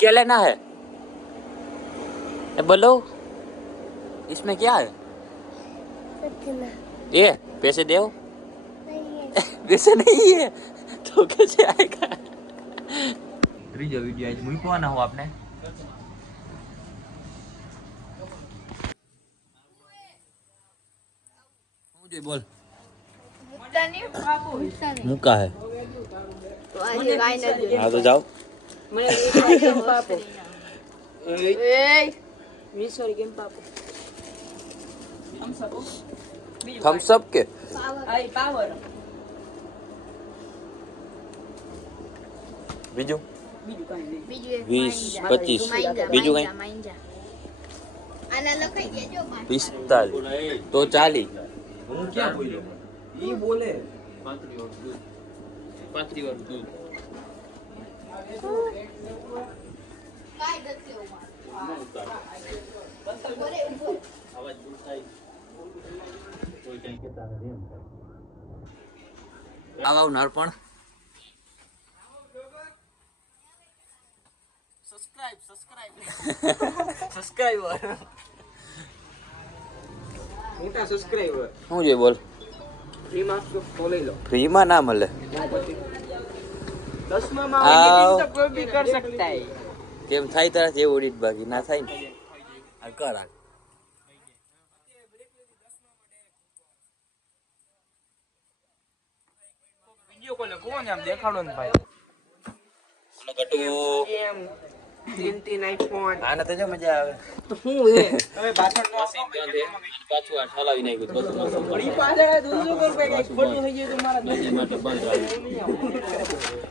क्या लेना है बोलो इसमें क्या है ये पैसे दो पैसे नहीं है तो कैसे आएगा ત્રીજો વિડિયો આજ મૂકવાના હો આપને હું જે બોલ मुका है हाँ तो जाओ थम्स अप के 20-25 બીજું કઈ 45 તો 40 હું ક્યાં બોલ્યો ઈ બોલે પાત્રી વાળું દૂધ આવા નરપણ સબસ્ક્રાઇબર મોટા સબસ્ક્રાઇબર હું જે બોલ ફ્રીમાં લઈ લો ફ્રીમાં ના મળે 10 માં એડિટિંગ તો કોઈ ભી કર सकता है કેમ થાય તારા જેવું એડિટ બાકી ના થાય ને આ કર આ વિડિયો કોલ કોણ આમ દેખાડો ને ભાઈ ઓલો ગટુ એમ 3 આઈફોન આને તો જો મજા આવે તો હું હે હવે પાછળ નો પાછું આ ઠલાવી નાખ્યું બધું પડી પાછળ 200 રૂપિયા કઈ ખોટું થઈ ગયું તો મારા દોસ્ત માટે બંધ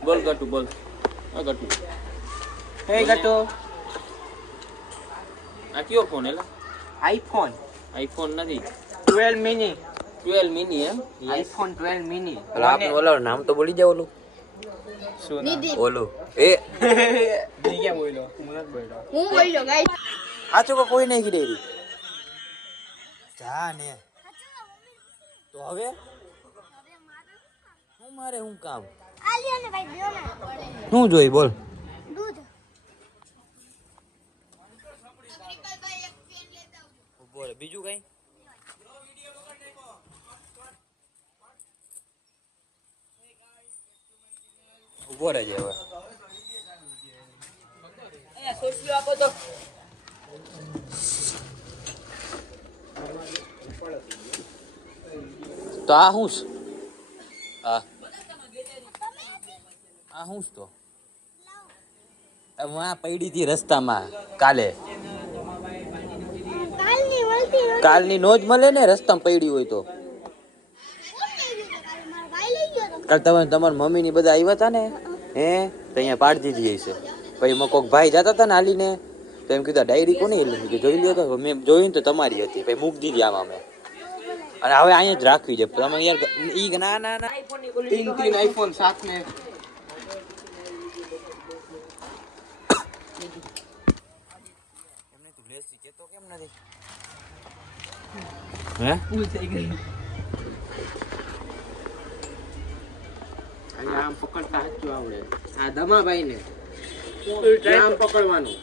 બોલ ગટુ બોલ આ ગટુ હે ગટુ આ કયો ફોન એલા આઈફોન નથી 12 મિની એમ આઈફોન 12 મિની આપને ઓલો નામ તો બોલી જાવ ઓલું શું ઓલું એ દી કેમ બોલ્યો હું બોલ્યો ગાઈસ આચો કો કોઈ નહીં કીધેરી જા ને તો હવે હું મારે હું કામ આલિયા ને ભાઈ દેઓ ના હું જોઈ બોલ દૂધ બોલ બીજું કઈ ઉભો રહેજે હવે અહીંયા સોશિયો આપો તો આ હું આ હું તો હું આ પડી હતી રસ્તામાં કાલની નો જ મળે ને રસ્તામાં પડી હોય તો કાલ તમારી મમ્મી ની બધા આવ્યા હતા ને હે તો અહીંયા પાડી દીધી છે પછી કોઈક ભાઈ જતા હતા ને હાલીને તો એમ કીધું ડાયરી કોની એટલે જોઈ લ્યો તો મેં જોયું તો તમારી હતી પછી મૂકી દીધી આમાં મેં અને હવે અહીંયા જ રાખવી છે તમે યાર ઈ ના ના ના तीन आईफोन साथ में એમને તું લેસી કે તો કેમ નથી હે ફૂલ થઈ ગઈ આમ પકડતા હાચું આવડે આ દમાભાઈ ને આમ પકડવાનું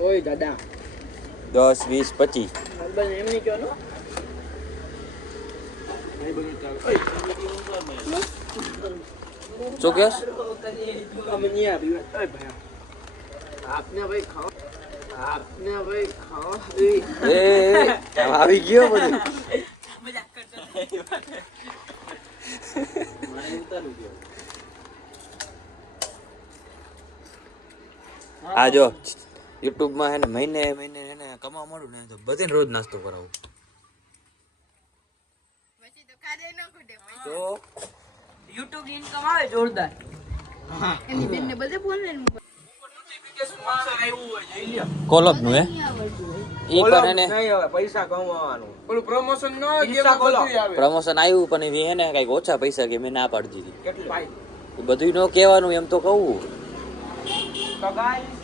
ઓય દાદા 10 20 25 એમની કયો નો શું કેસ આપને ભાઈ ખાઓ આવી ગયો બધું આ જો યુટ્યુબ માં હે ને મહિને હે ને કમાવા મળું ને તો બધે રોજ નાસ્તો કરાવું તો YouTube ની ઇન્કમ આવે જોરદાર હા એની બેનને બધે ફોન લઈને નોટિફિકેશન સ્પોન્સર આવ્યું હોય જઈ લ્યો કોલબ નું હે ઈ પર હે ને નહીં હવે પૈસા કમાવાનું ઓલું પ્રમોશન ન કેમ બધું આવે પ્રમોશન આવ્યું પણ એ હે ને કઈક ઓછા પૈસા કે મેં ના પાડી દીધી કેટલું બધું નો કહેવાનું એમ તો કહું તો ગાઈસ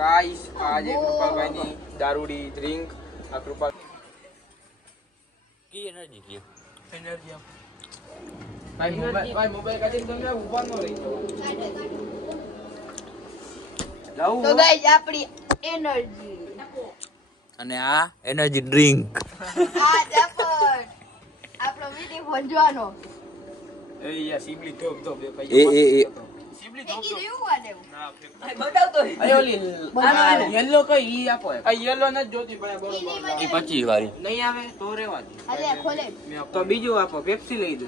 गाइस आज कृपाल भाई ની દારૂડી ડ્રિંક આ કૃપાલ કી એનર્જી કી એનર્જી આપ ભાઈ મોબાઈલ કાઢી તમે ઊભા ન રહી જાવ તો ગાઈસ આપણી એનર્જી અને આ એનર્જી ડ્રિંક આ જપર આપણો વિડિયો ભજવાનો એ યા સીબલી ધોપ ધોપ એ સીબલી ઈ ધોપ ધોપ રેવું આને ના બતાવતો અય ઓલી યેલો કઈ ઈ આપો આ યેલો ન જોતી બરાબર એ 25 વાળી નહીં આવે તો રેવા દે અલે ખોલે તો બીજું આપો પેપ્સી લઈ દો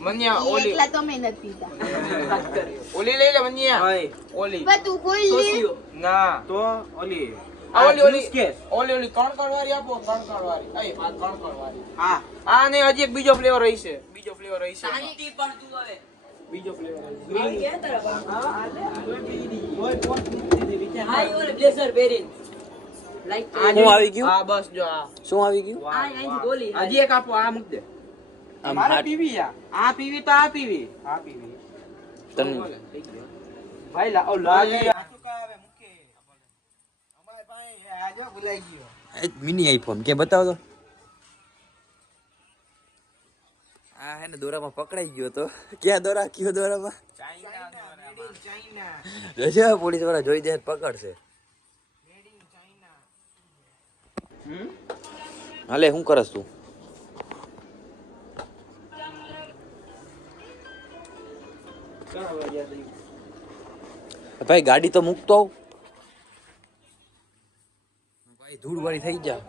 મન્યા ઈ ઓલી એકલા તમે નથી પીતા ઓલી લઈ લે મન્યા ઓલી બધું કોઈ લે ના તો ઓલી ઓલી કણ વાળી આપો કણ વાળી અય કણ વાળી હા આ ને હજી એક બીજો ફ્લેવર રહી છે બીજો ફ્લેવર રહી છે શાંતિ પણ તું હવે બીજો ફ્લેવર ગ્રીન કે તરફ હા ઈ ઓલે બ્લેઝર પહેરીને લાઈક શું આવી ગયું હા બસ જો આ શું આવી ગયું આ અહીંથી ગોલી હજી એક આપો આ મૂક દે મારે પીવી આ પીવી તો આ પીવી તન ભાઈ લા ઓ લાગે અમારે પાસે આજો ભૂલાઈ ગયો મિની આઈફોન કે બતાવો તો આ હે ને દોરામાં પકડાઈ ગયો તો ક્યાં દોરા કયો દોરામાં ચાઇના જોજો પોલીસ વાળા જોઈ જાય પકડશે હાલે શું કરસ તું ભાઈ ગાડી તો મૂકતો આવ ભાઈ ધૂળ વાળી થઈ જા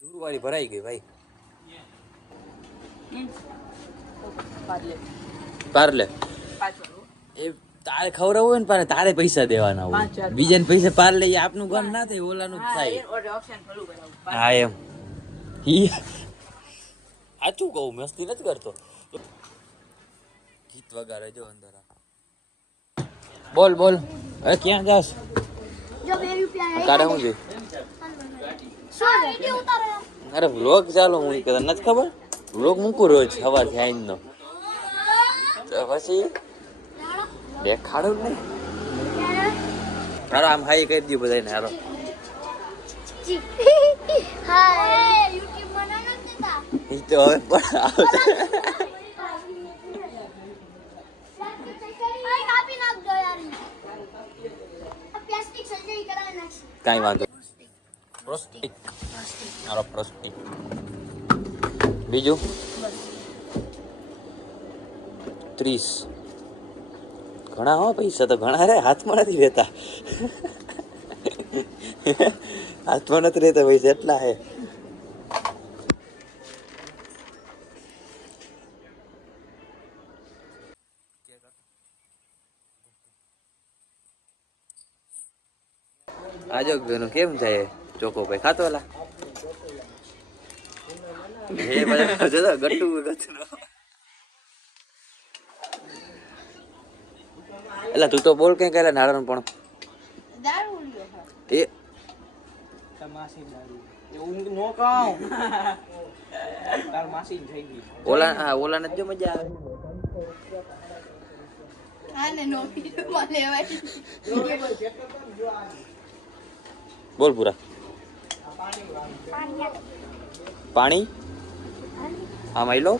ધૂળ વાળી ભરાઈ ગઈ ભાઈ પાર્લે એ તારે ખવડાવવું હોય ને પારે તારે પૈસા દેવાના હોય બીજાને પૈસા પાર્લે એ આપનું કામ ના થાય ઓલાનું જ થાય હા એમ ઈ સાચું કહું મસ્તી નથી કરતો ગીત વગાડે જો અંદર બોલ બોલ અરે ક્યાં જાસ જો 2 રૂપિયા કાઢે હું છે શું વિડિયો ઉતારે અરે વ્લોગ ચાલો હું કહેતા નથી ખબર વ્લોગ મૂકું રોજ સવારથી આવીને તો પછી દેખાડું જ નહીં હારો આમ હાઈ કરી દઉં બધાને હારો હાય યુટ્યુબ બનાવનો દેતા એ તો હવે પણ આવશે કાપી નાખજો યાર આ પ્લાસ્ટિક સર્જરી કરાવી નાખશે કાંઈ વાંધો પ્રોસ્ટિક મારો પ્રોસ્ટિક બીજું 30 ઘણા હો પૈસા તો ઘણા રે હાથમાં નથી રહેતા હાથમાં નથી રહેતા પૈસા એટલા હે આજો બેનો કેમ થાય ચોકો ભાઈ ખાતો એલા હે બધા જો ગટ્ટુ ગચનો એલા તું તો બોલ કઈ કહેલા નારાયણ પણ દારૂ લ્યો એ તમાસી દારૂ એવું નો કહું તાર માસી થઈ ગઈ ઓલા ને જો મજા આવે આને નો વિડિયો લેવાય બોલ પૂરા પાણી આમ આઈ લો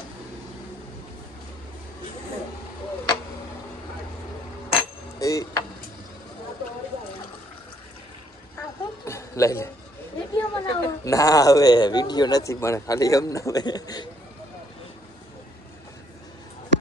એ લઈ લે વિડિયો બનાવો ના હવે વિડિયો નથી પણ ખાલી એમ ના હવે